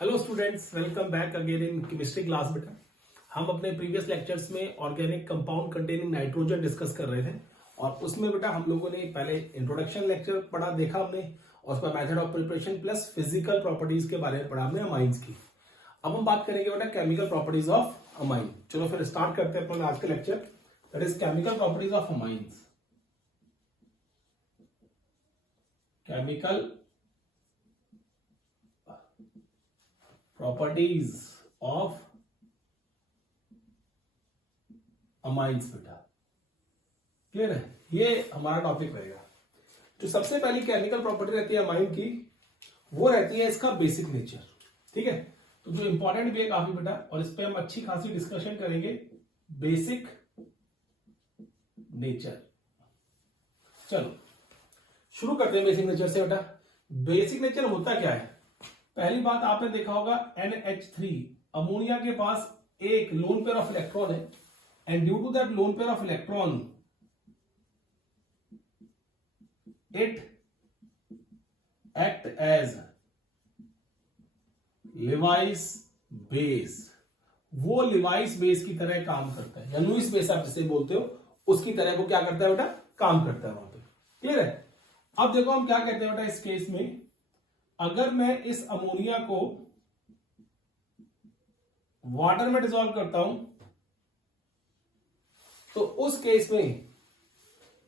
Hello students, welcome back again in chemistry class. बेटा, हम अपने प्रीवियस लेक्चर्स में organic compound containing nitrogen discuss कर रहे थे और उसमें बेटा हम लोगों ने पहले इंट्रोडक्शन लेक्चर पढ़ा, देखा हमने, और उसमें method of preparation plus physical properties के बारे में पढ़ा हमने अमाइंस की। अब हम बात करेंगे बेटा केमिकल प्रॉपर्टीज ऑफ अमाइन। चलो फिर स्टार्ट करते हैं अपना आज का lecture, that is chemical properties of amines. Chemical properties of amines. बेटा क्लियर है, ये हमारा टॉपिक रहेगा। जो सबसे पहली केमिकल प्रॉपर्टी रहती है अमाइन की, वो रहती है इसका बेसिक नेचर। ठीक है, तो जो इंपॉर्टेंट भी है काफी बेटा, और इस पे हम अच्छी खासी डिस्कशन करेंगे, बेसिक नेचर। चलो शुरू करते हैं बेसिक नेचर से। बेटा बेसिक नेचर होता क्या है? पहली बात आपने देखा होगा NH3, अमोनिया के पास एक लोन पेयर ऑफ इलेक्ट्रॉन है, and due to that lone pair of electron it act as Lewis base. वो लिवाइस बेस की तरह काम करता है, या लुईस बेस आप जिसे बोलते हो, उसकी तरह वो क्या करता है बेटा, काम करता है वहां पे। क्लियर है? अब देखो हम क्या कहते हैं बेटा इस केस में, अगर मैं इस अमोनिया को वाटर में डिसॉल्व करता हूं तो उस केस में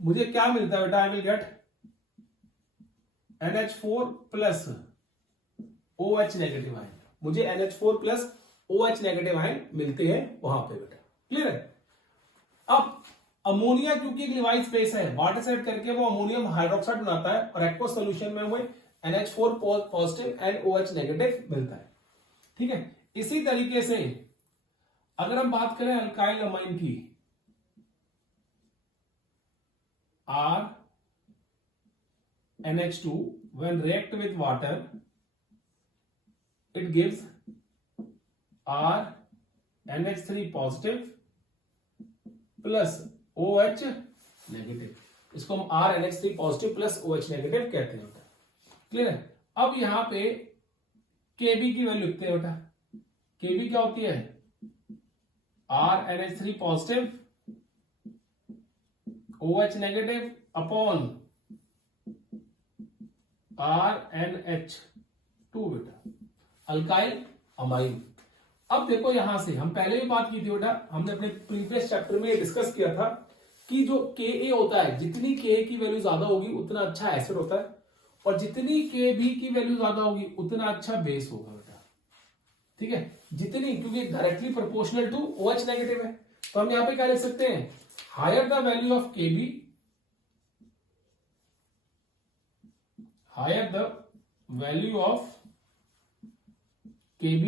मुझे क्या मिलता है बेटा, I will get NH4 plus OH negative ion. मुझे NH4 plus OH negative ion मिलते हैं वहां पे बेटा। क्लियर है? अब अमोनिया क्योंकि एक लिवाइस बेस है, वाटर से ऐड करके वो अमोनियम हाइड्रोक्साइड बनाता है और एक्वस सोल्यूशन में हुए NH4 positive and OH negative मिलता है। ठीक है, इसी तरीके से अगर हम बात करें अल्काइल अमाइन की, R NH2 when react with water it gives R NH3 positive plus OH negative. इसको हम R NH3 positive plus OH negative कहते हैं। क्लियर है? अब यहां पे Kb की वैल्यू लिखते हैं बेटा। Kb क्या होती है? R NH3 positive OH negative upon R NH2 बेटा, अल्काइल अमाइन। अब देखो यहां से हम पहले भी बात की थी बेटा, हमने अपने प्रीवियस चैप्टर में डिस्कस किया था कि जो Ka होता है, जितनी Ka की वैल्यू ज्यादा होगी उतना अच्छा एसिड होता है, और जितनी Kb की वैल्यू ज्यादा होगी उतना अच्छा बेस होगा बेटा। ठीक है, जितनी, क्योंकि directly proportional to OH negative है, तो हम यहां पे क्या लिख सकते हैं, higher the value of Kb, higher the value of Kb,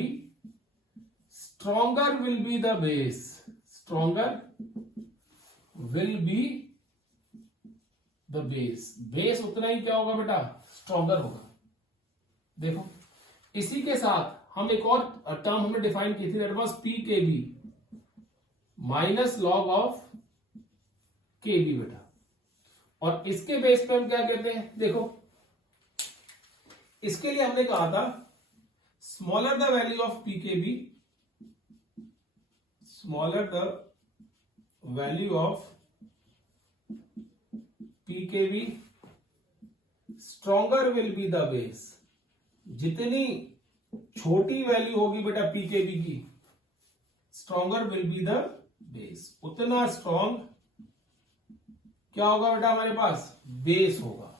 stronger will be the base, stronger will be the base. Base उतना ही क्या होगा बेटा, स्ट्रॉन्गर होगा। देखो इसी के साथ हम एक और टर्म हमने डिफाइन की थी, that was PKb minus log of Kb बेटा, और इसके बेस पे हम क्या कहते हैं, देखो इसके लिए हमने कहा था smaller the value of PKb, smaller the value of PKb stronger will be the base. जितनी छोटी वैल्यू होगी बेटा PKb की, stronger will be the base, उतना स्ट्रॉन्ग क्या होगा बेटा हमारे पास, बेस होगा।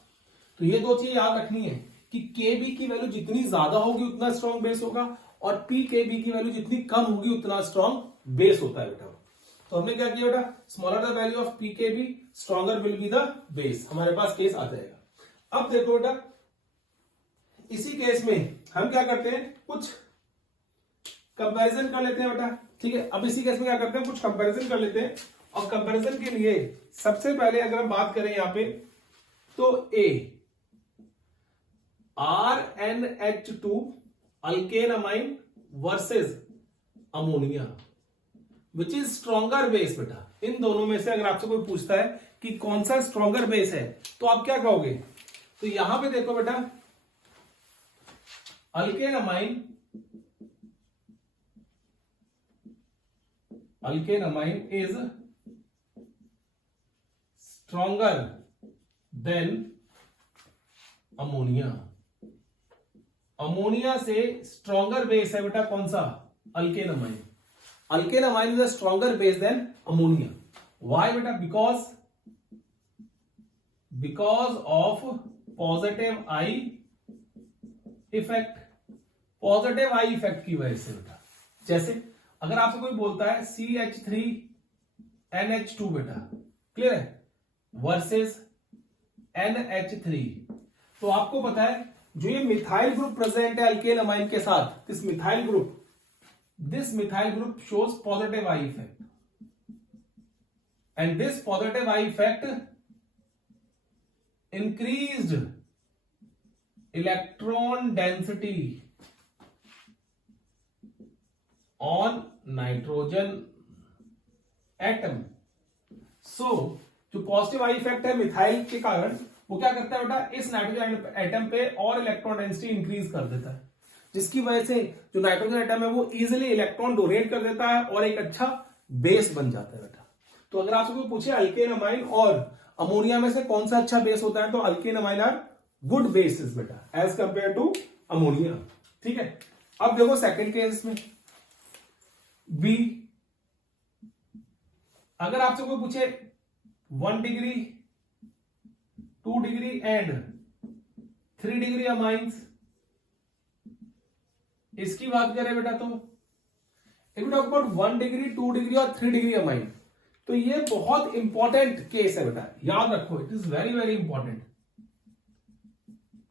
तो ये दो चीज याद रखनी है कि Kb की वैल्यू जितनी ज्यादा होगी उतना स्ट्रॉन्ग बेस होगा, और PKb की वैल्यू जितनी कम होगी उतना स्ट्रॉन्ग बेस होता है बेटा। तो हमने क्या किया बेटा, smaller the value of PKb stronger will be the base, हमारे पास केस आ जाएगा। अब देखो बेटा इसी केस में हम क्या करते हैं, कुछ कंपैरिजन कर लेते हैं बेटा। ठीक है, अब इसी केस में क्या करते हैं, कुछ कंपैरिजन कर लेते हैं, और कंपैरिजन के लिए सबसे पहले अगर हम बात करें यहां पे, तो RNH2 alkane amine versus ammonia, which is stronger base बेटा। इन दोनों में से अगर आपसे कोई पूछता है कि कौन सा स्ट्रॉन्गर बेस है, तो आप क्या कहोगे? तो यहां पे देखो बेटा, alkane amine alkane amine is stronger than ammonia. Ammonia से स्ट्रॉन्गर बेस है बेटा कौन सा? Alkane amine. Alkane amine is a stronger base than ammonia. Why बेटा? Because of positive I effect. Positive I effect की वजह से बेटा, जैसे अगर आपसे कोई बोलता है CH3NH2 बेटा, क्लियर है, वर्सेस NH3, तो आपको पता है जो ये मिथाइल ग्रुप प्रेजेंट है अल्केन अमाइन के साथ, this methyl group shows positive I effect, and this positive I effect increased electron density on nitrogen atom. So जो पॉजिटिव आई इफेक्ट है मिथाइल के कारण, वो क्या करता है बेटा? इस नाइट्रोजन एटम पे और इलेक्ट्रॉन डेंसिटी इंक्रीज कर देता है, जिसकी वजह से जो नाइट्रोजन एटम है वो इजीली इलेक्ट्रॉन डोनेट कर देता है और एक अच्छा बेस बन जाता है बेटा। तो अगर आपसे कोई पूछे अल्केन अमाइन और अमोनिया में से कौन सा अच्छा बेस होता है, तो alkane amine are good bases बेटा एज कंपेयर टू अमोनिया। ठीक है, अब देखो सेकंड केस में बी, अगर आपसे कोई पूछे 1 degree 2 degree and 3 degree amines, इसकी बात करें बेटा, तो if you talk about 1 degree 2 degree और 3 डिग्री अमाइन, तो ये बहुत इंपॉर्टेंट केस है बेटा, याद रखो, it is very very important.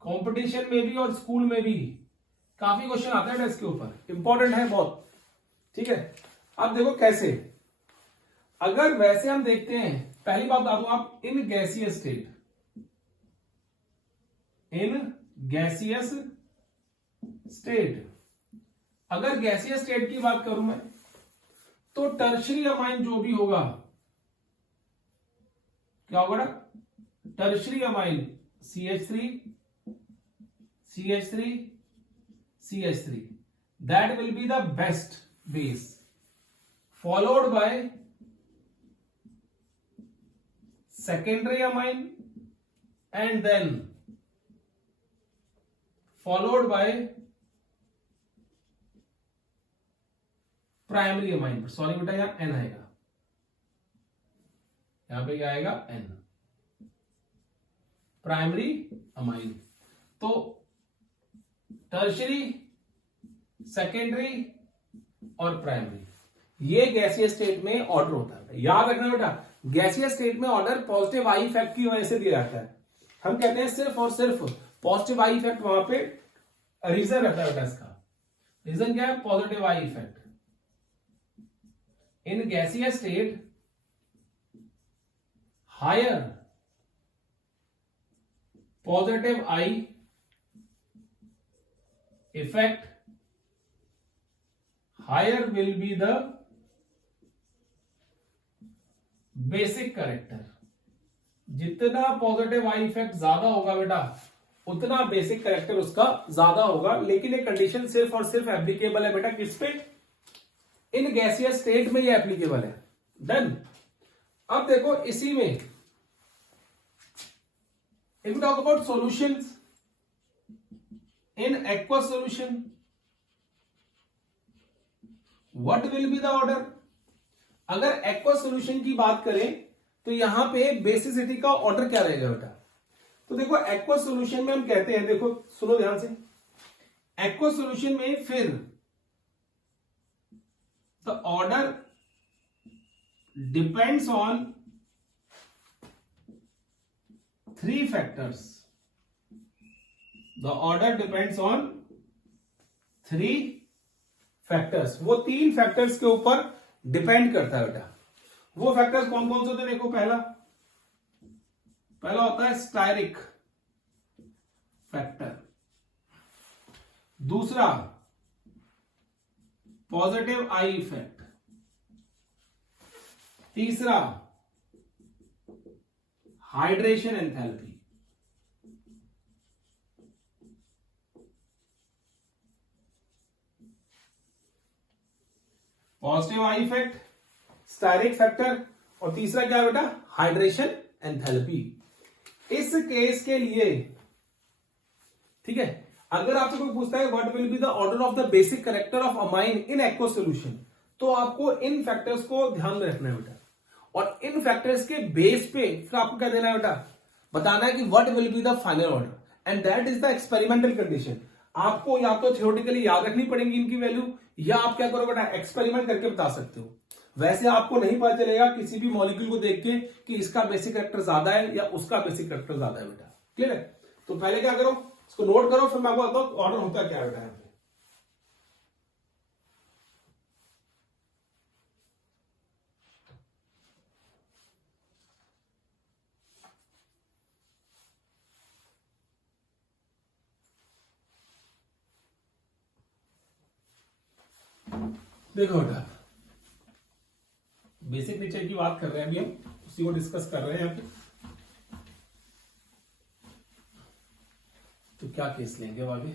Competition में भी और स्कूल में भी काफी क्वेश्चन आते हैं इसके ऊपर, इंपॉर्टेंट है बहुत। ठीक है, अब देखो कैसे। अगर वैसे हम देखते हैं, पहली बात बता दूं आप, इन गैसियस स्टेट, अगर गैसियस स्टेट की बात करूं मैं, तो टर्शरी अमाइन जो भी होगा, क्या होगा ना? Tertiary amine CH3 that will be the best base, followed by secondary amine, and then followed by primary amine. Sorry बेटा, यहां N आएगा, यहां पे क्या आएगा? N, primary amine. तो टर्शरी, सेकेंडरी और प्राइमरी, ये गैसियस स्टेट में ऑर्डर होता है। याद रखना बेटा, गैसियस स्टेट में ऑर्डर पॉजिटिव आई इफेक्ट की वजह से दिया जाता है। हम कहते हैं सिर्फ और सिर्फ पॉजिटिव आई इफेक्ट, वहां पे रीजन रहता है बेटा। इसका रीजन क्या है? Positive I effect. In gaseous state higher positive I effect, higher will be the basic character। जितना पॉजिटिव आई इफेक्ट ज्यादा होगा बेटा, उतना बेसिक कैरेक्टर उसका ज्यादा होगा। लेकिन ये कंडीशन सिर्फ और सिर्फ एप्लीकेबल है बेटा किस पे? इन गैसियस स्टेट में ये एप्लीकेबल है। डन। अब देखो इसी में if talk about solutions, in aqueous solution what will be the order? अगर एक्वस सॉल्यूशन की बात करें तो यहां पे बेसिसिटी का ऑर्डर क्या रहेगा बेटा? तो देखो एक्वस सॉल्यूशन में हम कहते हैं, देखो सुनो ध्यान से, एक्वस सॉल्यूशन में फिर the order depends on 3 factors. The order depends on 3 factors. वो 3 फैक्टर्स के ऊपर डिपेंड करता है बेटा। वो फैक्टर्स कौन कौन से होते हैं? देखो पहला होता है स्टायरिक फैक्टर, दूसरा पॉजिटिव आई इफेक्ट, तीसरा hydration enthalpy. Positive I effect, steric factor, और तीसरा क्या है बेटा, हाइड्रेशन एंथैल्पी। इस केस के लिए, ठीक है, अगर आपसे कोई पूछता है what will be the order of the basic character of amine in aq solution, तो आपको इन फैक्टर्स को ध्यान में रखना है बेटा, और इन फैक्टर्स के बेस पे फिर आपको क्या देना है बेटा, बताना है कि what will be the final order, and that is the experimental condition. आपको या तो थ्योरेटिकली याद रखनी पड़ेगी इनकी वैल्यू, या आप क्या करो बेटा, एक्सपेरिमेंट करके बता सकते हो। वैसे आपको नहीं पता चलेगा किसी भी मॉलिक्यूल को देख के कि इसका बेसिक कैरेक्टर ज्यादा है या उसका बेसिक कैरेक्टर ज्यादा है बेटा। क्लियर है? तो पहले क्या करो, इसको नोट करो, फिर मैं आपको बताता हूं ऑर्डर होता क्या है बेटा। यहाँ पे देखो बेटा, बेसिक नेचर की बात कर रहे हैं अभी हम, उसी को डिस्कस कर रहे हैं यहाँ पे। तो क्या केस लेंगे अब आगे,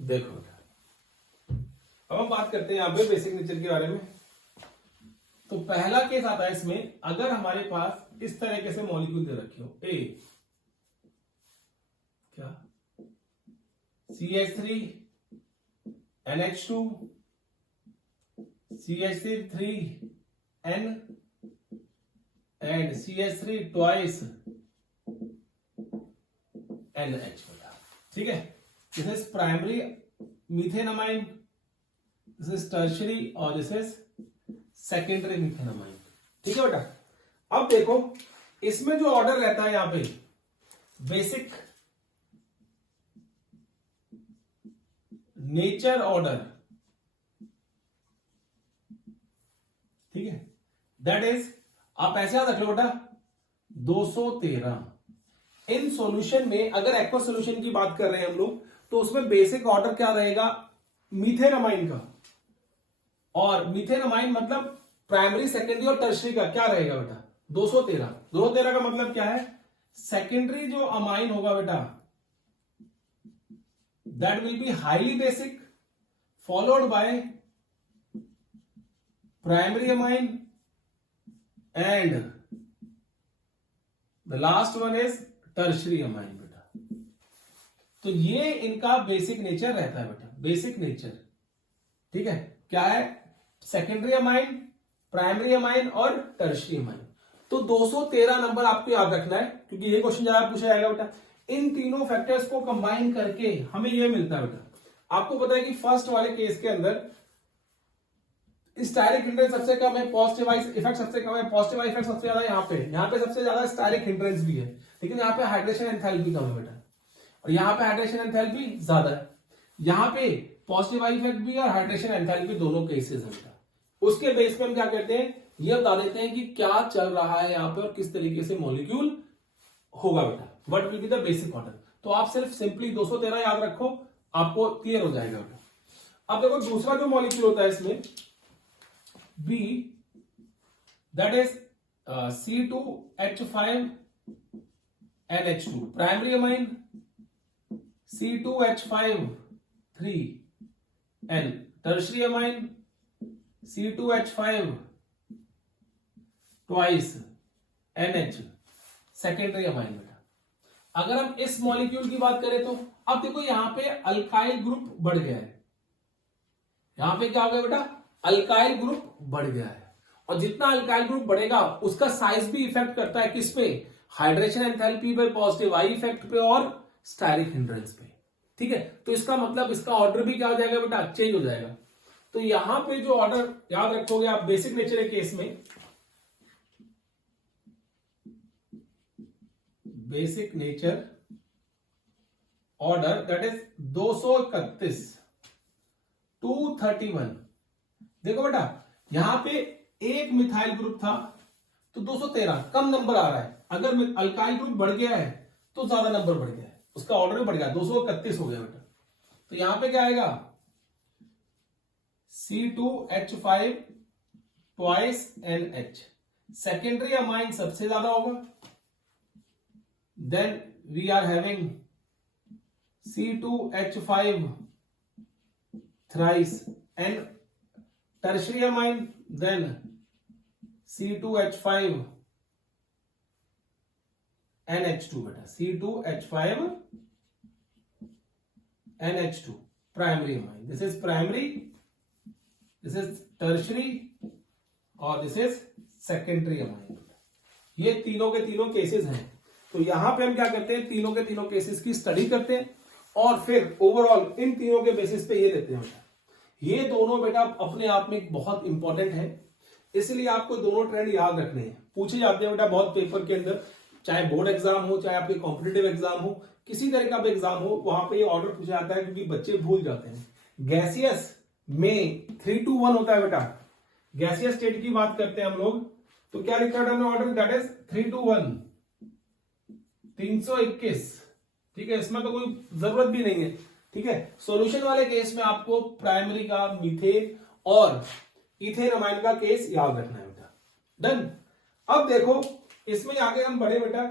देखो अब हम बात करते हैं यहाँ पे बेसिक नेचर के बारे में। तो पहला केस आता है इसमें, अगर हमारे पास इस तरीके से मॉलिक्यूल दे रखे हो, ए क्या CH3 NH2 CH3 N and CH3 twice NH, ठीक है। This is primary methanamine, this is tertiary, और दिस इज सेकेंडरी मीथेनमाइन, ठीक है बेटा। अब देखो इसमें जो ऑर्डर रहता है यहां पे, बेसिक नेचर ऑर्डर, ठीक है, दैट इज, आप ऐसे याद रख लो बेटा, 213। इन सॉल्यूशन में अगर एक्वा सॉल्यूशन की बात कर रहे हैं हम लोग, तो उसमें बेसिक ऑर्डर क्या रहेगा, मीथेनमाइन का, और मीथेनमाइन मतलब प्राइमरी सेकेंडरी और टर्शरी का क्या रहेगा बेटा, 213। 213 का मतलब क्या है, सेकेंडरी जो अमाइन होगा बेटा, that will be highly basic, followed by primary amine, and the last one is tertiary amine बेटा। तो ये इनका बेसिक नेचर रहता है बेटा, बेसिक नेचर, ठीक है। क्या है, सेकेंडरी अमाइन, प्राइमरी अमाइन और टर्शरी अमाइन। तो 213 नंबर आपको याद रखना है, क्योंकि ये क्वेश्चन ज्यादा पूछा जाएगा बेटा। इन तीनों फैक्टर्स को कंबाइन करके हमें ये मिलता है बेटा। आपको पता है कि फर्स्ट वाले केस के अंदर स्टायरिक हिंड्रेंस सबसे कम है, पॉजिटिव इफेक्ट सबसे कम है, पॉजिटिव इफेक्ट सबसे ज्यादा यहाँ पे सबसे ज्यादा स्टायरिक हिंड्रेंस भी है, लेकिन यहाँ पे हाइड्रेशन एंथैल्पी कम है बेटा, और यहाँ पे हाइड्रेशन एंथैल्पी ज्यादा है। यहाँ पे पॉजिटिव इफेक्ट भी और हाइड्रेशन एंथैल्पी दोनों केसेस है बेटा। उसके बेस पे हम क्या कहते हैं, ये बता देते हैं कि क्या चल रहा है यहाँ पे और किस तरीके से मॉलिक्यूल होगा बेटा, what will be the basic order. तो आप सिर्फ सिंपली 213 याद रखो, आपको क्लियर हो जाएगा बेटा। अब देखो दूसरा जो मॉलिक्यूल होता है इसमें B, that is C2H5 NH2, primary amine C2H5 3N, tertiary amine C2H5 twice NH, secondary amine बेटा। अगर हम इस मॉलिक्यूल की बात करें तो अब देखो यहां पे अल्काइल ग्रुप बढ़ गया है, यहां पे क्या हो गया बेटा, अल्काइल ग्रुप बढ़ गया है, और जितना अल्काइल ग्रुप बढ़ेगा उसका साइज भी इफेक्ट करता है किस पे, हाइड्रेशन एंथैल्पी पे, पॉजिटिव आई इफेक्ट पे और स्टायरिक हिंड्रेंस पे, ठीक है। तो इसका मतलब इसका ऑर्डर भी क्या हो जाएगा बेटा, चेंज हो जाएगा। तो यहां पे जो ऑर्डर याद रखोगे आप बेसिक नेचर के केस में, basic nature order that is 231 231। देखो बेटा यहां पे एक मिथाइल ग्रुप था तो 213 कम नंबर आ रहा है, अगर अल्काइल ग्रुप बढ़ गया है तो ज्यादा नंबर बढ़ गया है, उसका ऑर्डर भी बढ़ गया, 231 हो गया बेटा। तो यहां पे क्या आएगा, C2H5 twice NH, secondary amine सबसे ज्यादा होगा. Then we are having C2H5 thrice N, tertiary amine, then C2H5 NH2 बेटा, C2H5 NH2 primary amine. This is primary, this is tertiary और this is secondary amine. ये तीनों के तीनों cases हैं. तो यहां पे हम क्या करते हैं, तीनों के तीनों केसेस की स्टडी करते हैं और फिर ओवरऑल इन तीनों के बेसिस पे ये देते हैं बेटा. ये दोनों बेटा अपने आप में बहुत इंपॉर्टेंट है, इसलिए आपको दोनों ट्रेंड याद रखने हैं. पूछे जाते हैं बेटा बहुत पेपर के अंदर, चाहे बोर्ड एग्जाम हो, चाहे आपके कॉम्पिटिटिव एग्जाम हो, किसी तरह का भी एग्जाम हो, वहां पे ये ऑर्डर पूछा जाता है क्योंकि बच्चे भूल जाते हैं. गैसियस में 3-2-1 होता है बेटा. गैसियस स्टेट की बात करते हैं हम लोग, तो क्या लिखा है हमने ऑर्डर, दैट इज 3-2-1, 321. ठीक है, इसमें तो कोई जरूरत भी नहीं है. ठीक है, सॉल्यूशन वाले केस में आपको प्राइमरी का मीथेन और इथेन अमाइन का केस याद रखना है बेटा. डन. अब देखो इसमें आगे हम बढ़े बेटा,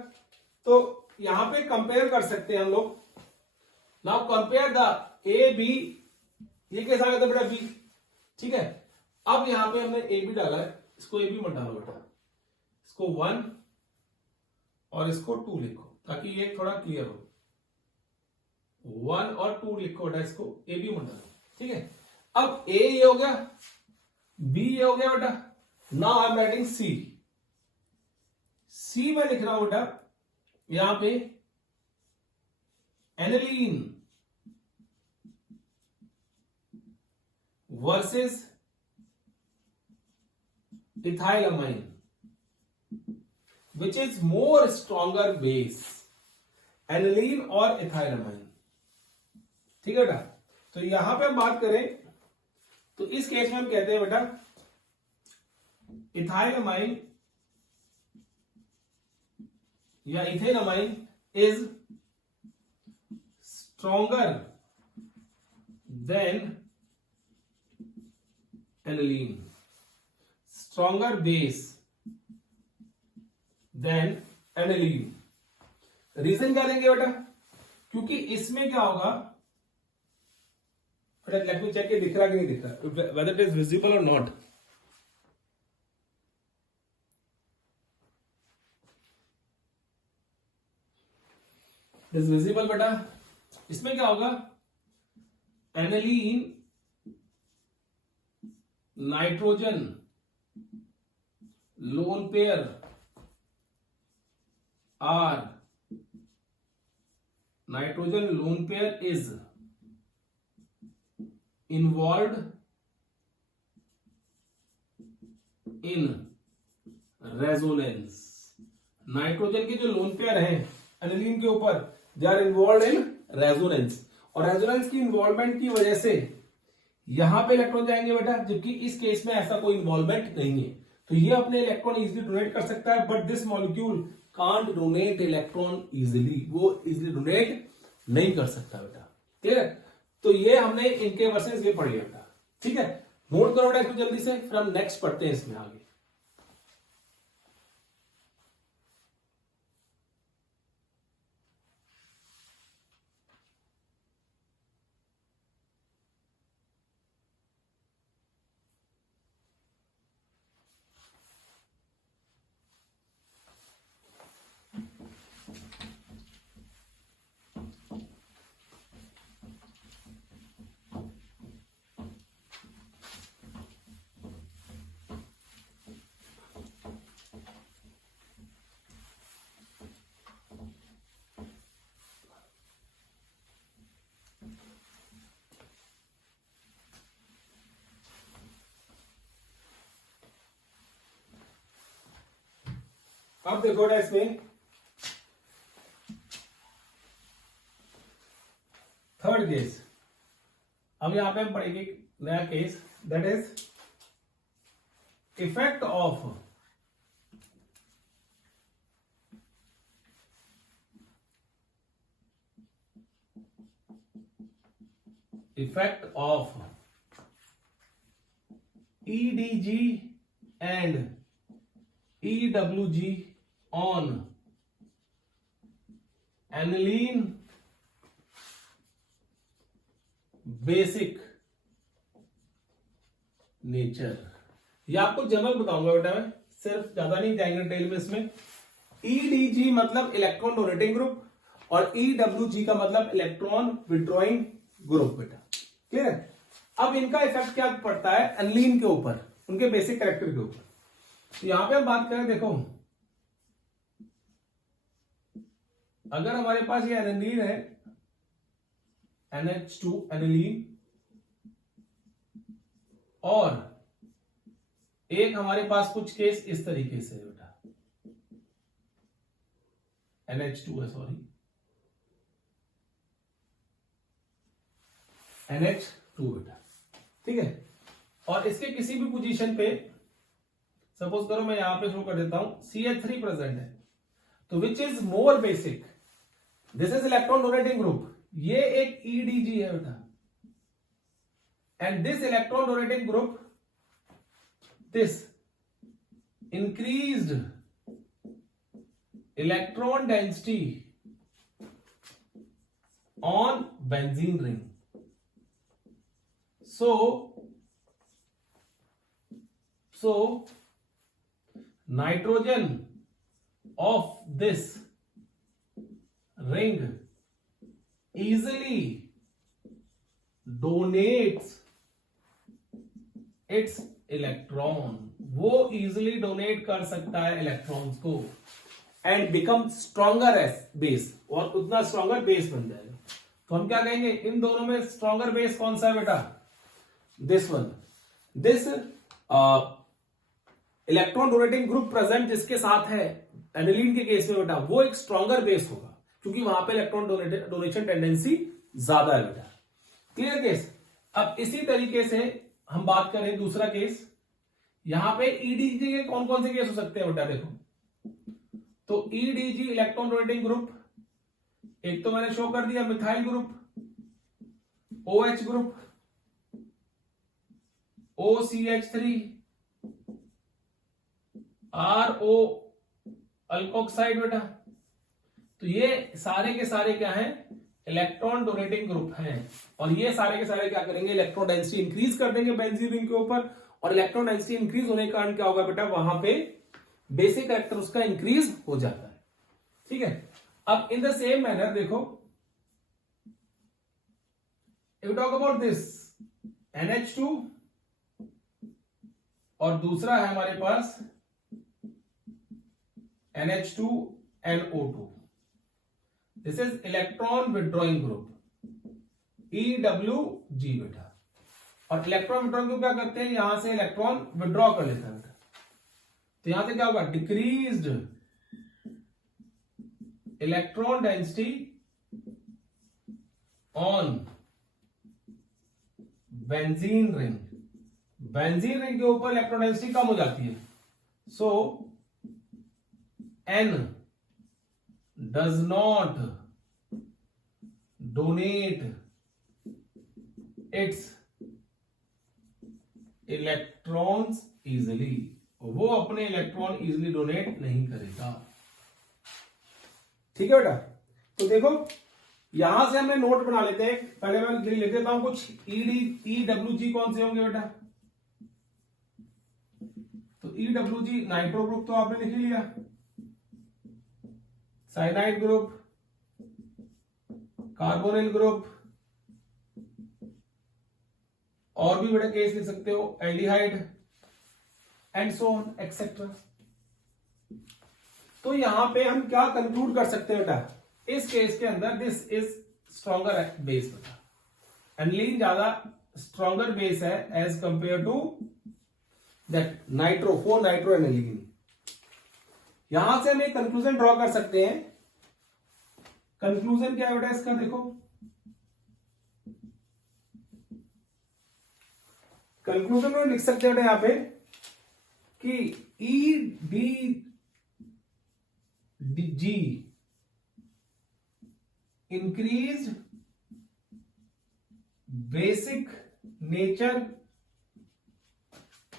तो यहां पे कंपेयर कर सकते हैं हम लोग. Now compare the A B, ये कैसा आ गया था बेटा बी. ठीक है, अब यहां पे हमने ए बी डाला है, इसको ए बी मत डालो बेटा, इसको 1 और इसको 2 लिखो ताकि ये थोड़ा क्लियर हो. 1 और 2 लिखो बेटा, इसको ए बी मत डालो. ठीक है, अब ए ये हो गया, बी ये हो गया बेटा. नाउ आई एम राइटिंग सी. सी में लिख रहा हूं बेटा यहां पे aniline versus ethyl amine, which is more stronger base, aniline और इथाइल अमाइन. ठीक है बेटा, तो यहां पे हम बात करें तो इस केस में हम कहते हैं बेटा इथाइल अमाइन या ethane amine is stronger than aniline, stronger base than aniline. Reason क्या देंगे बेटा, क्योंकि इसमें क्या होगा बेटा, लेट मी चेक, दिख रहा कि नहीं दिख रहा, वेदर इट इज विजिबल और नॉट. इज विजिबल बेटा. इसमें क्या होगा, aniline nitrogen lone pair are, nitrogen lone pair is involved in resonance. Nitrogen के जो लोन पेयर हैं एनिलीन के ऊपर, they are involve in resonance, और रेजोनेंस की इन्वॉल्वमेंट की वजह से यहां पे इलेक्ट्रॉन जाएंगे बेटा, जबकि इस केस में ऐसा कोई इन्वॉल्वमेंट नहीं है. तो ये अपने इलेक्ट्रॉन इजीली डोनेट कर सकता है, but this molecule can't donate electron easily, वो इजीली डोनेट नहीं कर सकता बेटा. ठीक है, तो ये हमने इनके वर्सेस ये पढ़ लिया बेटा. ठीक है, नोट करो बेटा इसको जल्दी से, फिर हम नेक्स्ट पढ़ते हैं इसमें आगे. अब देखो ना इसमें थर्ड केस, अब यहां पे हम पढ़ेंगे नया case, that is effect of EDG and EWG on aniline basic nature. ये आपको जनरल बताऊंगा बेटा, मैं सिर्फ ज्यादा नहीं जाएंगे डिटेल में इसमें। EDG मतलब इलेक्ट्रॉन डोनेटिंग ग्रुप और EWG का मतलब इलेक्ट्रॉन विड्रॉइंग ग्रुप बेटा, क्लियर है। अब इनका इफेक्ट क्या पड़ता है एनिलीन के ऊपर, उनके बेसिक कैरेक्टर के ऊपर। तो यहां पे हम बात करें, देखो अगर हमारे पास ये एनिलीन है NH2 एनिलीन, और एक हमारे पास कुछ केस इस तरीके से बेटा NH2 है, सॉरी NH2 बेटा, ठीक है। और इसके किसी भी पोजीशन पे सपोज करो मैं यहां पे शो कर देता हूं CH3 प्रेजेंट है, तो which is more basic, this is electron donating group, ये एक EDG है बेटा, and this electron donating group, this increased electron density on benzene ring. So nitrogen of this ring easily donates its electron, वो easily donate कर सकता है electrons को, and become stronger as base, और उतना स्ट्रॉन्गर बेस बन जाएगा। तो हम क्या कहेंगे, इन दोनों में स्ट्रॉन्गर बेस कौन सा है बेटा, this one. This electron donating group present जिसके साथ है एनिलीन के केस में बेटा, वो एक स्ट्रॉन्गर बेस होगा, क्योंकि वहां पे इलेक्ट्रॉन डोनेशन टेंडेंसी ज्यादा है बेटा, क्लियर केस। अब इसी तरीके से हम बात करें दूसरा केस, यहां पे EDG के कौन कौन से केस हो सकते हैं बेटा, देखो तो EDG इलेक्ट्रॉन डोनेटिंग ग्रुप, एक तो मैंने शो कर दिया methyl group, OH group, OCH3, RO alkoxide बेटा। तो ये सारे के सारे क्या हैं, इलेक्ट्रॉन डोनेटिंग ग्रुप हैं, और ये सारे के सारे क्या करेंगे, इलेक्ट्रॉन डेंसिटी इंक्रीज कर देंगे बेंजीन रिंग के ऊपर, और इलेक्ट्रॉन डेंसिटी इंक्रीज होने के कारण क्या होगा बेटा, वहां पे बेसिक कैरेक्टर उसका इंक्रीज हो जाता है, ठीक है। अब इन द सेम मैनर देखो, if talk about this NH2, और दूसरा है हमारे पास NH2 NO2, this is electron withdrawing group EWG बेटा। और इलेक्ट्रॉन विड्रॉइंग ग्रुप क्या करते हैं, यहां से इलेक्ट्रॉन विड्रॉ कर लेता है बेटा, तो यहां से क्या होगा, decreased electron density on benzene ring, benzene ring के ऊपर इलेक्ट्रॉन डेंसिटी कम हो जाती है, सो N does not donate its electrons easily, वो अपने इलेक्ट्रॉन इजिली डोनेट नहीं करेगा, ठीक है बेटा। तो देखो यहां से हमने नोट बना लेते हैं, पहले मैं लिख देता हूं कुछ EWG कौन से होंगे बेटा, तो EWG नाइट्रो ग्रुप तो आपने लिख ही लिया, साइनाइड ग्रुप, कार्बोनिल ग्रुप, और भी बड़े केस लिख सकते हो, aldehyde and so on etcetera. तो यहां पे हम क्या कंक्लूड कर सकते हैं बेटा, इस केस के अंदर दिस इज स्ट्रॉन्गर बेस बेटा, एनिलीन ज्यादा स्ट्रॉन्गर बेस है as compare to that nitro 4 nitro aniline. यहां से हम एक कंक्लूजन ड्रॉ कर सकते हैं, कंक्लूजन क्या है बेटा इसका, देखो कंक्लूजन में लिख सकते हैं यहां पे कि EDG increase basic nature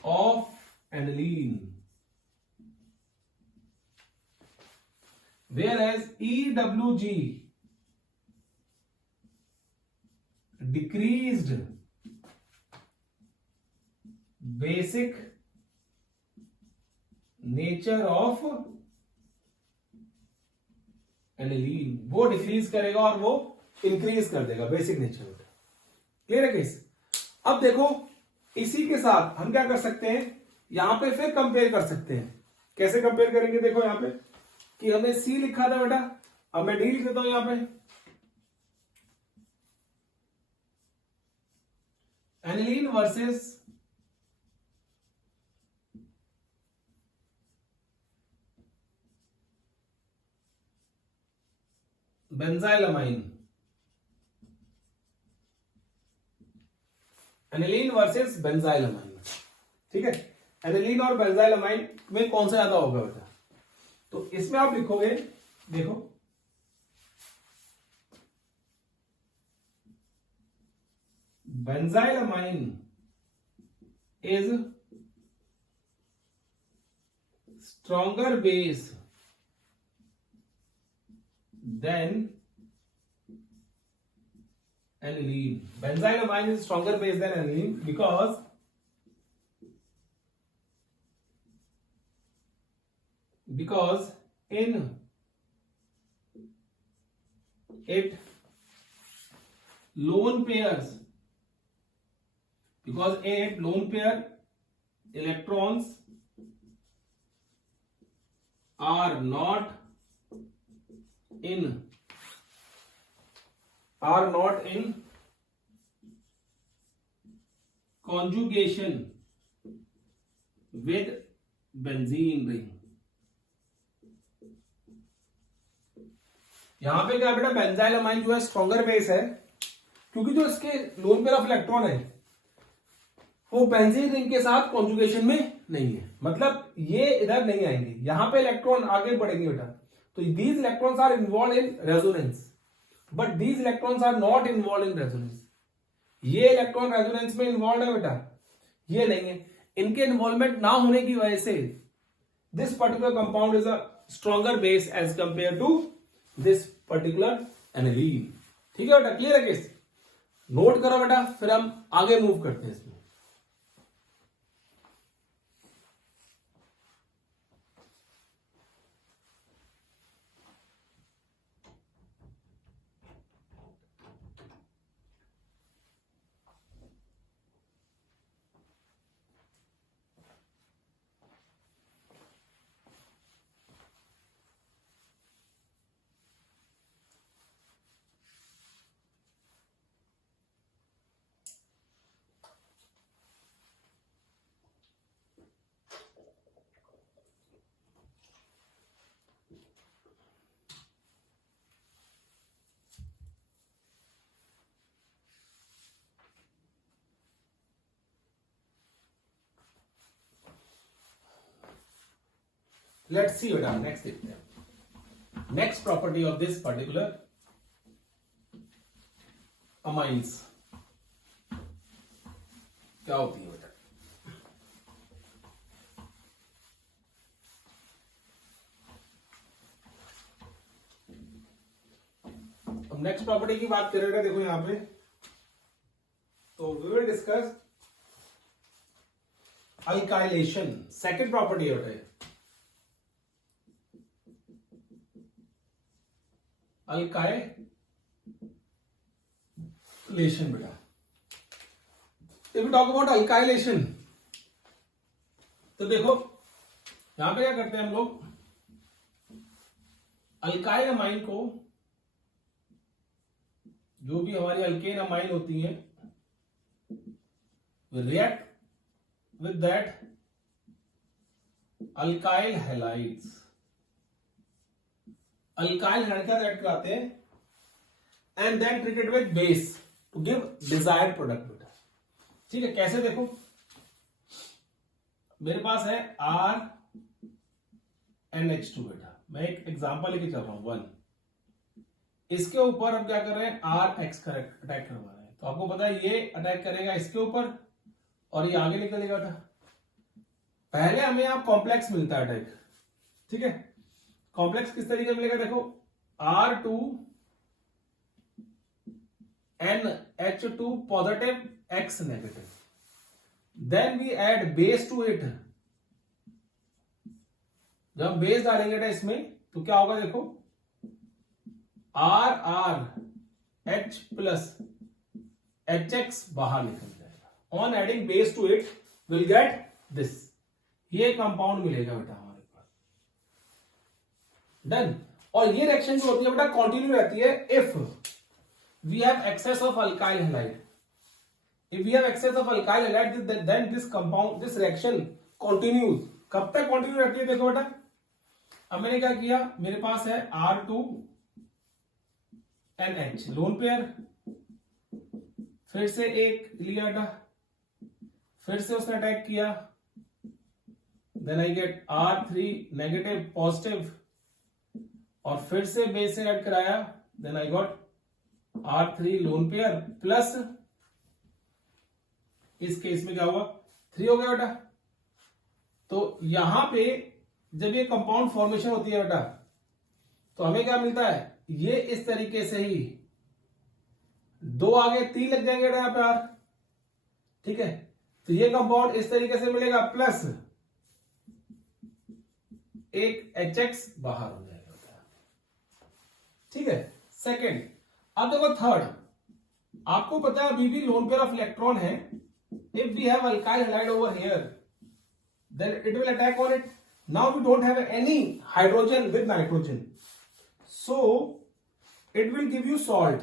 of aniline, whereas EWG decreased basic nature of aniline, वो डिक्रीज करेगा और वो इंक्रीज कर देगा बेसिक नेचर में। क्लियर है केस? अब देखो इसी के साथ हम क्या कर सकते हैं, यहां पे फिर कंपेयर कर सकते हैं। कैसे कंपेयर करेंगे? देखो यहां पे कि हमने सी लिखा था बेटा, अब मैं डी लिख देता हूं यहां पे। एनिलीन वर्सेस बेंजाइलमाइन, एनिलीन वर्सेस बेंजाइलमाइन, ठीक है। एनिलीन और बेंजाइलमाइन में कौन सा ज्यादा होगा बेटा? तो इसमें आप लिखोगे, देखो benzylamine is stronger base then aniline. Benzylamine is stronger base than aniline because in it lone pairs, because in it lone pair electrons are not in conjugation with benzene ring। यहां पे क्या बेटा, बेंजाइलमाइन जो है स्ट्रॉन्गर बेस है क्योंकि जो इसके लोन पेयर ऑफ इलेक्ट्रॉन है वो बेंजीन रिंग के साथ कॉन्जुगेशन में नहीं है, मतलब ये इधर नहीं आएंगे, यहां पे इलेक्ट्रॉन आगे बढ़ेंगे बेटा। तो these electrons are involved in resonance, but these electrons are not involved in resonance। ये इलेक्ट्रॉन रेजोनेंस में इन्वॉल्व है बेटा, ये नहीं है। इनके इन्वॉल्वमेंट ना होने की वजह से this particular compound is a stronger base as compare to this particular aniline. ठीक है बेटा, क्लियर है केस? नोट करो बेटा, फिर हम आगे मूव करते हैं इसमें। लेट्स सी बेटा, नेक्स्ट देखते हैं। Next property of this particular amines क्या होती है बेटा? अब नेक्स्ट प्रॉपर्टी की बात करेगा, देखो यहां पे तो we will discuss alkylation. Second property होता है अल्काइलेशन बेटा। If we talk about alkylation तो देखो यहां पे क्या करते हैं हम लोग, अल्काइल अमाइन को, जो भी हमारी अल्केन अमाइन होती हैं, react with that alkyl halides. Alkyl halide क्या रिएक्ट कराते हैं and then treated with base to give desired product बेटा। ठीक है, कैसे? देखो मेरे पास है RNH2 बेटा, मैं एक एग्जांपल लेके चल रहा हूं 1। इसके ऊपर हम क्या कर रहे हैं, RX का अटैक करवा रहे हैं। तो आपको पता है ये अटैक करेगा इसके ऊपर और ये आगे निकलेगा बेटा। पहले हमें यहाँ कॉम्प्लेक्स मिलता है अटैक, ठीक है। कॉम्प्लेक्स किस तरीके मिलेगा, देखो R2 NH2 positive X negative, then we add base to it. जब हम बेस डालेंगे ना इसमें तो क्या होगा, देखो RRH प्लस HX बाहर निकल जाएगा। On adding base to it will get this, ये कंपाउंड मिलेगा बेटा हमारे पास, डन। और ये रिएक्शन जो होती है बेटा कंटिन्यू रहती है if we have excess of alkyl halide. If we have excess of alkyl halide then this compound, this reaction continues. कब तक कंटिन्यू रहती है, देखो बेटा अब मैंने क्या किया, मेरे पास है R2 NH लोन पेयर, फिर से एक लिया बेटा, फिर से उसने अटैक किया, then I get R3 negative positive, और फिर से बेस से ऐड कराया, then I got R3 lone pair plus, इस केस में क्या हुआ 3 हो गया बेटा। तो यहां पे जब ये कंपाउंड फॉर्मेशन होती है बेटा तो हमें क्या मिलता है, ये इस तरीके से ही 2 आगे 3 लग जाएंगे बेटा यहाँ पे R, ठीक है। तो ये कंपाउंड इस तरीके से मिलेगा प्लस एक HX बाहर हो जाएगा बेटा, ठीक है। सेकेंड, अब देखो थर्ड, आपको पता है अभी भी लोन पेयर ऑफ इलेक्ट्रॉन है। If we have alkyl halide over here then it will attack on it. Now we don't have any hydrogen with nitrogen, so it will give you salt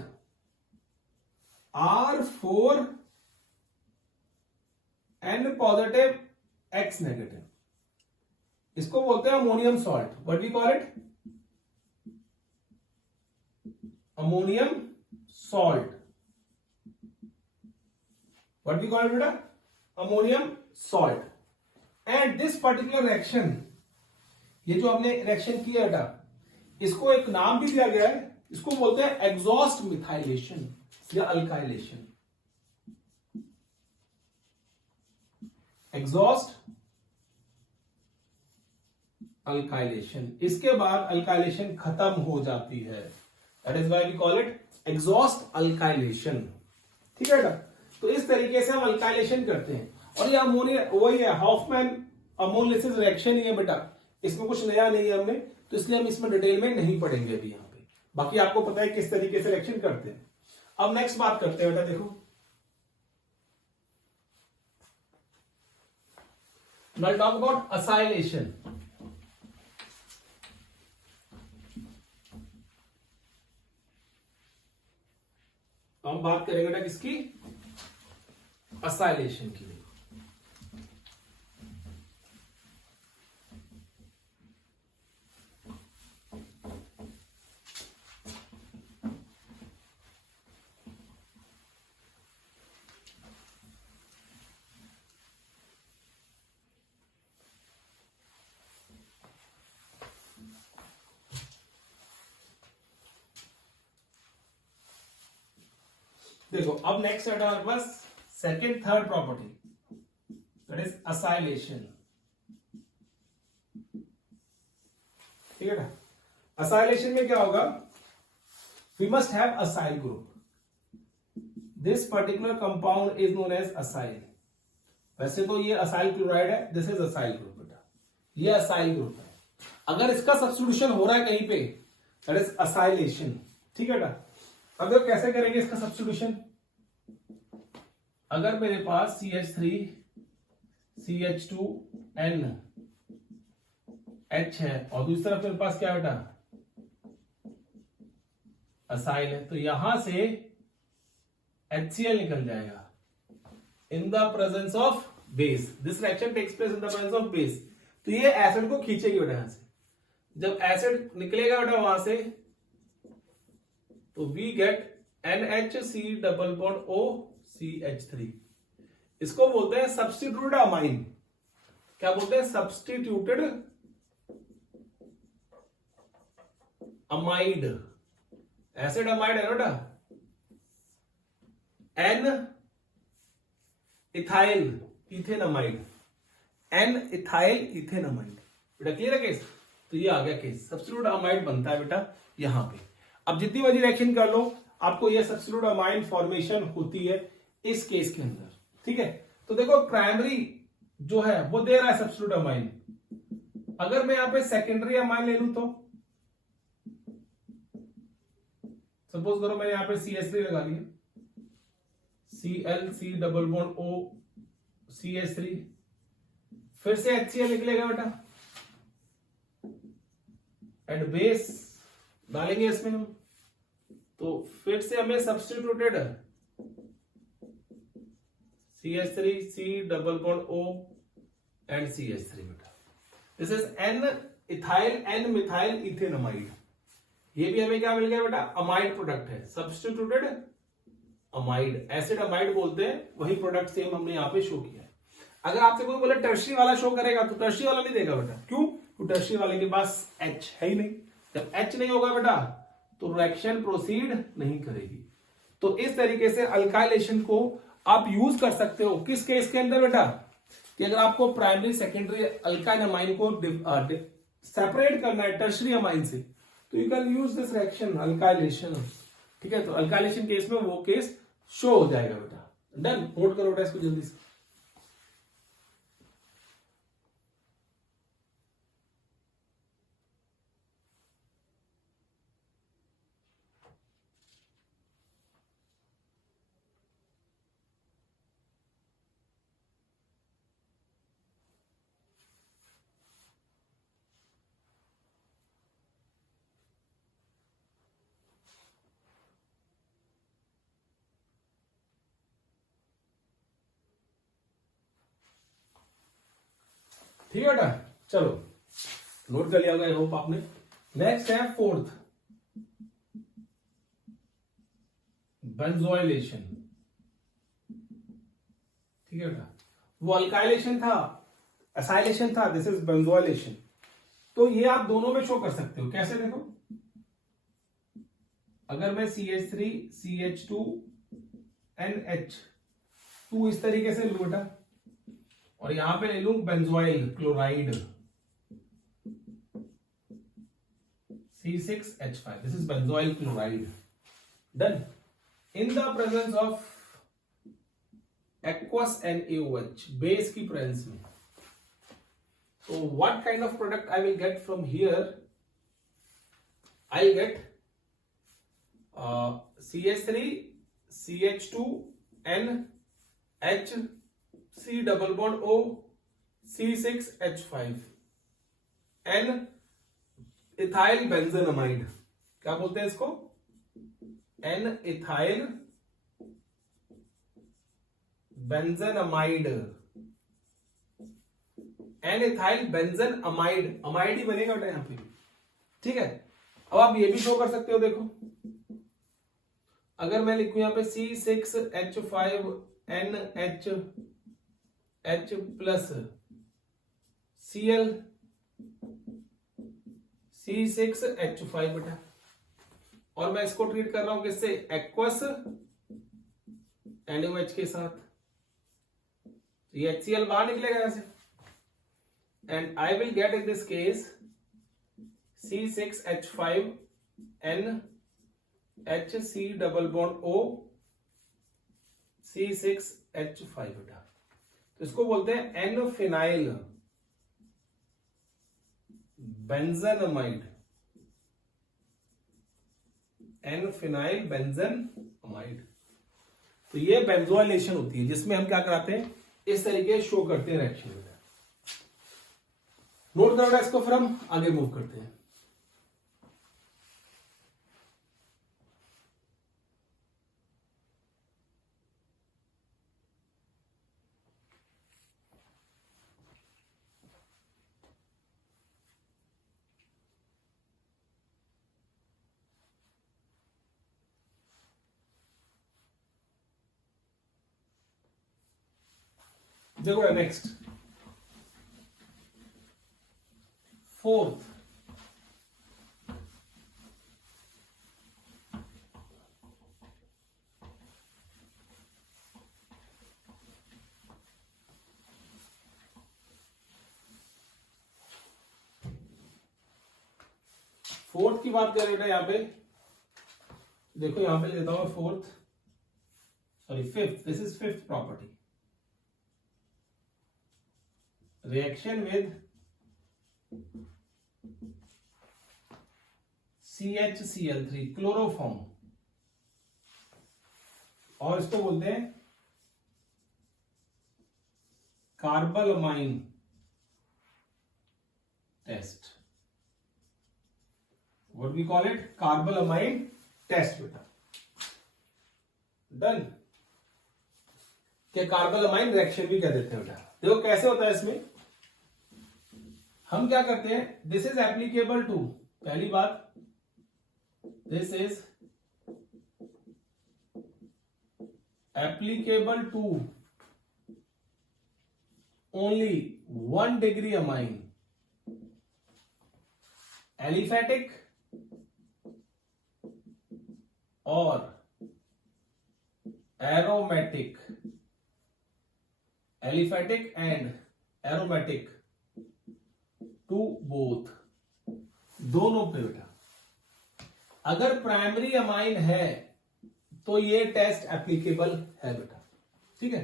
R4 N positive X negative. इसको बोलते हैं ammonium salt. What we call it? Ammonium salt. What we call it बेटा? Ammonium salt. And this particular reaction, ये जो हमने reaction किया बेटा, इसको एक नाम भी दिया गया है, इसको बोलते हैं एग्जॉस्ट मिथाइलेशन या अल्काइलेशन। एग्जॉस्ट अल्काइलेशन, इसके बाद अल्काइलेशन खत्म हो जाती है, that is why we call it exhaust alkylation, ठीक है बेटा। तो इस तरीके से हम अल्काइलेशन करते हैं। और ये अमोनिया वही है, हॉफमैन अमोनिलिसिस रिएक्शन ही है बेटा, इसमें कुछ नया नहीं है हमने, तो इसलिए हम इसमें डिटेल में नहीं पढ़ेंगे अभी यहाँ पे। बाकी आपको पता है किस तरीके से रिएक्शन करते हैं। अब नेक्स्ट बात करते हैं बेटा, देखो नाउ टॉक अबाउट असाइलेशन। हम बात करेंगे बेटा किसकी, असाइलेशन की। देखो अब नेक्स्ट है हमारे पास second third property, that is acylation, ठीक है ना। असाइलेशन में क्या होगा, we must have acyl group. This particular compound is known as acyl. वैसे तो ये असाइल क्लोराइड है, दिस इज असाइल ग्रुप बेटा, ये असाइल ग्रुप है। अगर इसका सब्स्टिट्यूशन हो रहा है कहीं पे, दैट इज असाइलेशन, ठीक है बेटा। अब देखो कैसे करेंगे इसका सब्स्टिट्यूशन। अगर मेरे पास CH3 CH2N H है और दूसरी तरफ मेरे पास क्या बेटा असाइल है, तो यहां से HCl निकल जाएगा in the presence of base. This reaction takes place in the presence of base. तो ये एसिड को खींचेगी बेटा यहां से। जब एसिड निकलेगा बेटा वहां से, तो we get NHC double bond OCH3। इसको बोलते हैं सब्स्टिट्यूटेड अमाइन। क्या बोलते हैं, सब्स्टिट्यूटेड अमाइड। एसिड अमाइड है बेटा, N ethyl ethane amide. N ethyl ethanamide. बेटा क्लियर है केस? तो ये आ गया केस, सब्स्टिट्यूट अमाइड बनता है बेटा यहां पे। अब जितनी बड़ी रिएक्शन कर लो आपको ये सब्स्टिट्यूट अमाइन फॉर्मेशन होती है इस केस के अंदर, ठीक है। तो देखो प्राइमरी जो है वो दे रहा है सब्स्टिट्यूट अमाइन, अगर मैं यहां पे सेकेंडरी अमाइन ले लूं तो सपोज करो मैंने यहां पे CH3 लगा लिया, ClC double bond O CH3, फिर से HCl निकलेगा बेटा, एंड बेस डालेंगे इसमें हम, तो फिर से हमें substituted CH3 C double bond O and CH3 बेटा। This is N ethyl N methyl ethanamide. ये भी हमें क्या मिल गया बेटा? अमाइड प्रोडक्ट है, सब्स्टिट्यूटेड अमाइड, एसिड अमाइड बोलते हैं, वही प्रोडक्ट सेम हमने यहाँ पे शो किया है। अगर आपसे कोई बोले टर्शरी वाला शो करेगा तो टर्शरी वाला नहीं देगा बेटा, क्यों? तो टर्शरी वाले के पास H है ही नहीं, जब H नहीं होगा बेटा तो रिएक्शन प्रोसीड नहीं करेगी। तो इस तरीके से अल्काइलेशन को आप यूज कर सकते हो किस केस के अंदर बेटा? कि अगर आपको प्राइमरी सेकेंडरी अल्काइल अमाइन को सेपरेट करना है टर्शरी अमाइन से, तो you can use this reaction alkylation, ठीक है। तो अल्काइलेशन केस में वो केस शो हो जाएगा बेटा। डन, नोट करो बेटा इसको जल्दी से। ठीक है बेटा, चलो नोट कर लिया होगा आई होप आपने। नेक्स्ट है फोर्थ, बेंजोइलेशन। ठीक है बेटा, वो अल्काइलेशन था, एसाइलेशन था, दिस इज बेंजोइलेशन। तो ये आप दोनों में शो कर सकते हो, कैसे? देखो अगर मैं CH3 CH2 NH2 इस तरीके से लू बेटा, और यहां पे ले लू benzoyl chloride C6H5, this is benzoyl chloride. Done, in the presence of aqueous NaOH, base की प्रेजेंस में। So what kind of product I will get from here? I'll get CH3 CH2 NH C double bond O C6H5 N ethyl benzamide. क्या बोलते हैं इसको? N ethyl benzamide, N ethyl benzene amide, amide ही बनेगा बेटा यहां पे, ठीक है। अब आप ये भी शो कर सकते हो, देखो अगर मैं लिखूं यहां पे C6H5NH प्लस Cl C6H5 बेटा, और मैं इसको ट्रीट कर रहा हूं किससे? एक्वस NaOH के साथ, ये HCl बाहर निकलेगा यहां से, and I will get in this case C6H5NHC double bond O C6H5 बेटा। तो इसको बोलते हैं N फिनाइल बेंजेनमाइड, N फिनाइल बेंजेनमाइड। तो ये बेंजोइलेशन होती है जिसमें हम क्या कराते हैं, इस तरीके शो करते हैं रिएक्शन। नोट करो इसको, फिर हम आगे मूव करते हैं। देखो नेक्स्ट फोर्थ, फोर्थ की बात करें बेटा, यहां पे देखो, यहां पे लेता हूं fourth, sorry fifth, this is fifth property, reaction with CHCl3 chloroform, और इसको बोलते हैं carbylamine test. What we call it, carbylamine test बेटा। डन। क्या कार्बलमाइन रिएक्शन भी कह देते हैं बेटा। देखो कैसे होता है इसमें, हम क्या करते हैं, दिस इज एप्लीकेबल टू, पहली बात, this is applicable to only 1 degree amine, aliphatic और aromatic, aliphatic and aromatic to both, दोनों पे बेटा। अगर प्राइमरी अमाइन है तो ये टेस्ट एप्लीकेबल है बेटा, ठीक है।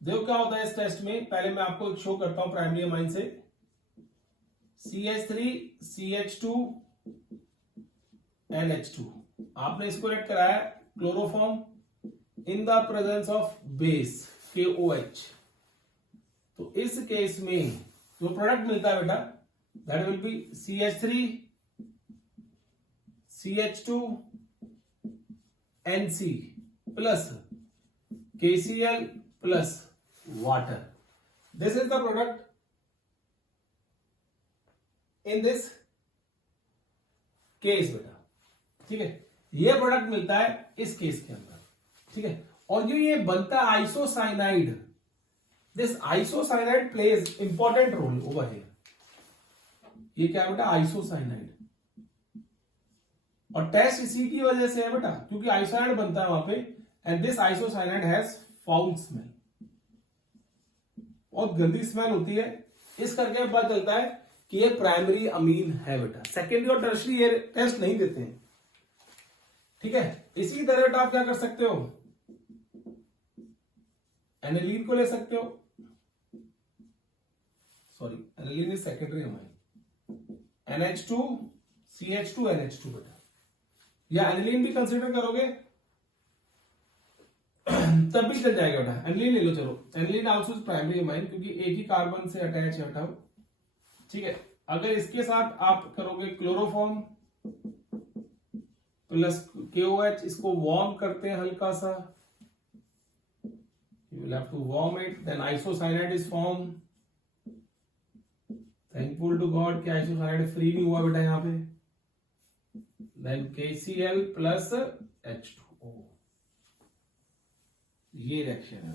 देखो क्या होता है इस टेस्ट में, पहले मैं आपको एक शो करता हूं प्राइमरी अमाइन से, CH3 CH2 NH2, आपने इसको रेड कराया chloroform in the presence of base KOH। तो इस केस में जो प्रोडक्ट मिलता है बेटा, that will be CH3 CH2 NC plus KCl plus water. This is the product in this case बेटा, ठीक है। ये प्रोडक्ट मिलता है इस केस के अंदर, ठीक है। और जो ये बनता है isocyanide, this isocyanide pledge important roll over here. ये क्या है बेटा, आइसोसाइनाइड, और टेस्ट इसी की वजह से है बेटा, क्योंकि आइसोसाइनाइड बनता है वहां पे, and this isocyanide has foul smell, बहुत गंदी स्मेल होती है। इस करके पता चलता है कि ये प्राइमरी अमीन है बेटा। सेकेंडरी और टर्शरी ये टेस्ट नहीं देते हैं, ठीक है। इसी तरह बेटा आप क्या कर सकते हो, एनिलीन को ले सकते हो, sorry aniline is secondary amine, NH2 CH2 NH2 बेटा, या एनिलीन भी कंसीडर करोगे तब भी चल जाएगा बेटा, एनिलीन ले लो। चलो aniline also is primary amine, क्योंकि एक ही कार्बन से अटैच है बेटा, ठीक है। अगर इसके साथ आप करोगे क्लोरोफॉर्म प्लस KOH, इसको वार्म करते हैं हल्का सा, you will have to warm it, then isocyanide is formed। thankful to God कि isocyanide फ्री नहीं हुआ बेटा यहाँ पे, then KCl plus H2O, ये रिएक्शन है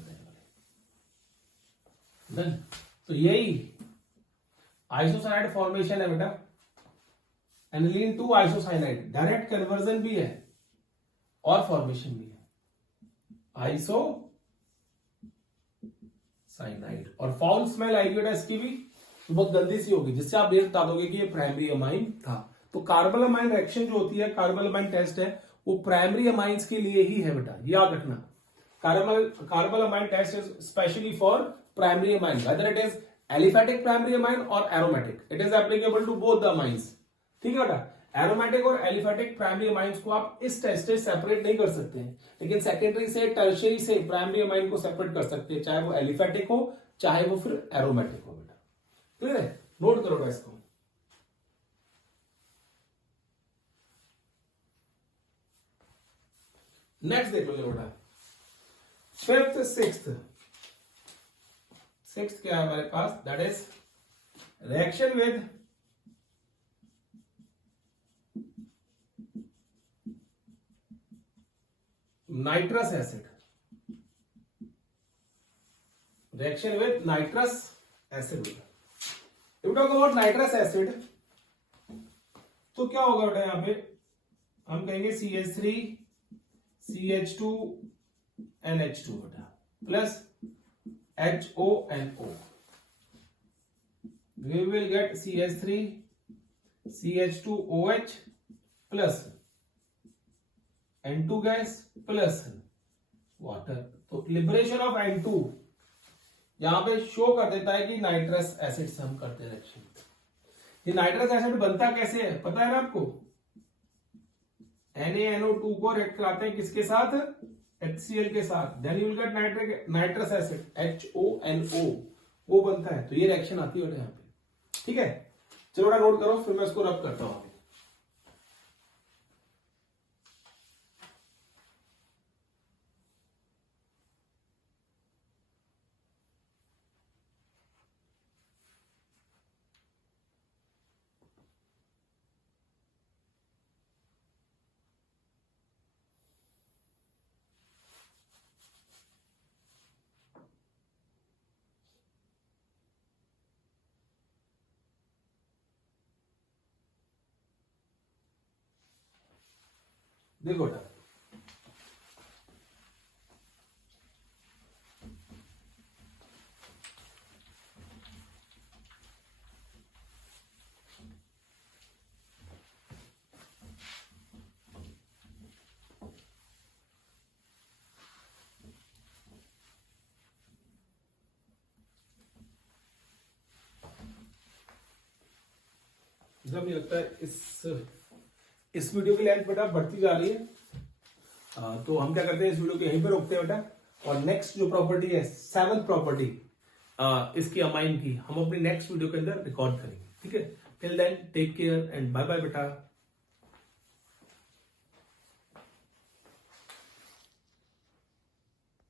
डन। तो यही आइसोसाइनाइड फॉर्मेशन है बेटा, aniline to isocyanide, direct conversion भी है और फॉर्मेशन भी है, आइसो साइनाइड। और फाउल स्मेल आएगी बेटा इसकी भी, तो बहुत गंदी सी होगी, जिससे आप ये बता दोगे कि ये प्राइमरी अमाइन था। तो कार्बल अमाइन रिएक्शन जो होती है, कार्बल अमाइन टेस्ट है, वो प्राइमरी अमाइंस के लिए ही है बेटा, याद रखना। Carbylamine test is specially for primary amine, whether it is aliphatic primary amine or aromatic, it is applicable to both the amines, ठीक है बेटा। एरोमेटिक और एलिफेटिक प्राइमरी अमाइंस को आप इस टेस्ट से सेपरेट नहीं कर सकते हैं, लेकिन सेकेंडरी से टर्शियरी से प्राइमरी अमाइन को सेपरेट कर सकते हैं, चाहे वो एलिफेटिक हो चाहे वो फिर एरोमेटिक हो बेटा, क्लियर है। नोट करो इसको। नेक्स्ट देख लो बेटा, फिफ्थ सिक्स्थ क्या है हमारे पास, that is reaction with nitrous acid, reaction with nitrous acid. If we talk about nitrous acid, तो क्या होगा बेटा, यहां पे हम कहेंगे CH3 CH2 NH2 बेटा plus HONO, we will get CH3 CH2OH plus N2 gas plus water. तो लिबरेशन ऑफ N2 यहां पे शो कर देता है कि नाइट्रस एसिड से हम करते हैं रिएक्शन। ये नाइट्रस एसिड बनता कैसे है पता है ना आपको? NaNO2 को रिएक्ट कराते हैं किसके साथ? HCl के साथ, then you will get nitrous acid HONO, वो बनता है। तो ये रिएक्शन आती है बेटा यहाँ पे, ठीक है। चलो बेटा नोट करो, फिर मैं इसको रब करता हूं। देखो बेटा, जब मुझे लगता है इस वीडियो की लेंथ बेटा बढ़ती जा रही है, तो हम क्या करते हैं, इस वीडियो को यहीं पे रोकते हैं बेटा। और नेक्स्ट जो प्रॉपर्टी है, 7th प्रॉपर्टी इसकी अमाइन की, हम अपनी नेक्स्ट वीडियो के अंदर रिकॉर्ड करेंगे, ठीक है। Till then take care and bye bye बेटा।